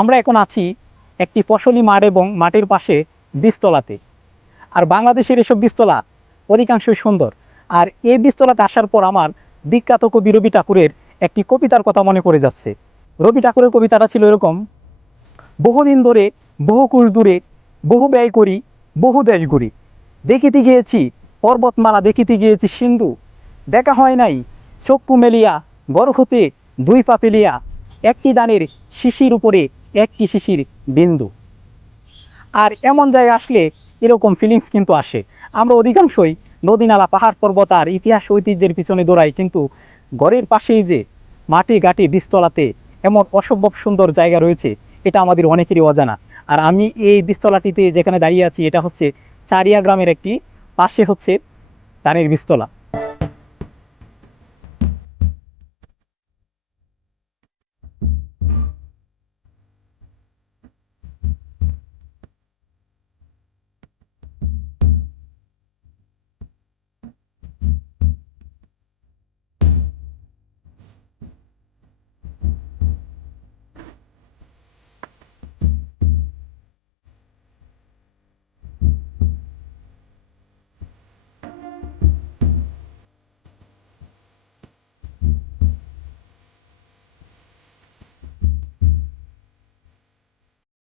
আমরা এখন আছি একটি ফসলি মাঠ এবং মাটির পাশে বীজতলাতে। আর বাংলাদেশের এসব বীজতলা অধিকাংশই সুন্দর। আর এই বীজতলাতে আসার পর আমার বিখ্যাত কবি রবি ঠাকুরের একটি কবিতার কথা মনে পড়ে যাচ্ছে। রবি ঠাকুরের কবিতাটা ছিল এরকম, বহুদিন ধরে বহু কুশ দূরে বহু ব্যয় করি, বহু দেশ ঘুরি। দেখিতে গিয়েছি পর্বতমালা, দেখিতে গিয়েছি সিন্ধু। দেখা হয় নাই চক্ষু মেলিয়া গড় হতে দুই পা ফেলিয়া। একটি দানের শিশির উপরে একটি শিশির বিন্দু। আর এমন জায়গায় আসলে এরকম ফিলিংস কিন্তু আসে। আমরা অধিকাংশই নদী নালা পাহাড়, পর্বত আর ইতিহাস, ঐতিহ্যের পিছনে দৌড়াই, কিন্তু ঘরের পাশেই যে মাটি গাটি বীজতলাতে এমন অসম্ভব সুন্দর জায়গা রয়েছে, এটা আমাদের অনেকেরই অজানা। আর আমি এই বীজতলাটিতে যেখানে দাঁড়িয়ে আছি, এটা হচ্ছে চারিয়া গ্রামের একটি, পাশে হচ্ছে ধানের বীজতলা।